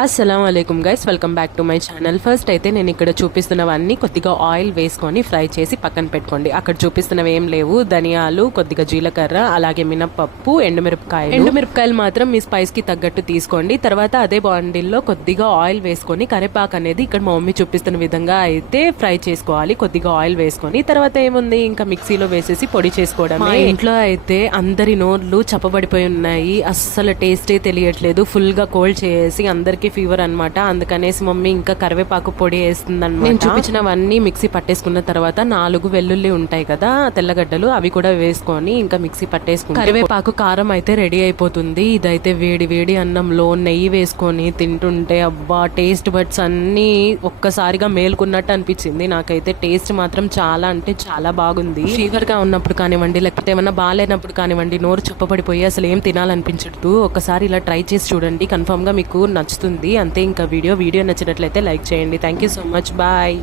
అస్సలాముఅలైకుం guys, welcome back to my channel. First అయితే నేను ఇక్కడ చూపిస్తున్నవన్నీ కొద్దిగా ఆయిల్ వేసుకొని ఫ్రై చేసి పక్కన పెట్టుకోండి. అక్కడ చూపిస్తున్నవి ఏం లేవు, ధనియాలు, కొద్దిగా జీలకర్ర, అలాగే మినపప్పు, ఎండుమిరపకాయలు మాత్రం మీ స్పైస్ కి తగ్గట్టు తీసుకోండి. తర్వాత అదే బాండిల్లో కొద్దిగా ఆయిల్ వేసుకొని కరివేపాకు అనేది ఇక్కడ మా మమ్మీ చూపిస్తున్న విధంగా అయితే ఫ్రై చేసుకోవాలి. కొద్దిగా ఆయిల్ వేసుకొని తర్వాత ఏముంది, ఇంకా మిక్సీలో వేసేసి పొడి చేసుకోవడం. మా ఇంట్లో అయితే అందరి నోర్లు చప్పబడిపోయి ఉన్నాయి, అస్సలు టేస్టే తెలియట్లేదు. ఫుల్ గా కోల్డ్ చేసి అందరికి ఫీవర్ అన్నమాట. అందుకనేసి మమ్మీ ఇంకా కరివేపాకు పొడి వేస్తుంది అన్నమాట. నేను చూపించినవన్నీ మిక్సీ పట్టేసుకున్న తర్వాత 4 వెల్లుల్లి ఉంటాయి కదా, తెల్లగడ్డలు, అవి కూడా వేసుకొని ఇంకా మిక్సీ పట్టేసుకుని కరివేపాకు కారం అయితే రెడీ అయిపోతుంది. ఇదైతే వేడి వేడి అన్నంలో నెయ్యి వేసుకొని తింటుంటే అబ్బా, టేస్ట్ బడ్స్ అన్ని ఒక్కసారిగా మేలుకున్నట్టు అనిపించింది. నాకైతే టేస్ట్ మాత్రం చాలా అంటే చాలా బాగుంది. ఫీవర్ గా ఉన్నప్పుడు కానివ్వండి, లేకపోతే ఏమన్నా బాగాలేనప్పుడు కానివ్వండి, నోరు చప్పబడిపోయి అసలు ఏం తినాలనిపించదు. ఒకసారి ఇలా ట్రై చేసి చూడండి, కన్ఫర్మ్ గా మీకు నచ్చుతుంది. అంతే. ఇంకా వీడియో నచ్చినట్లయితే లైక్ చేయండి. Thank you so much. Bye.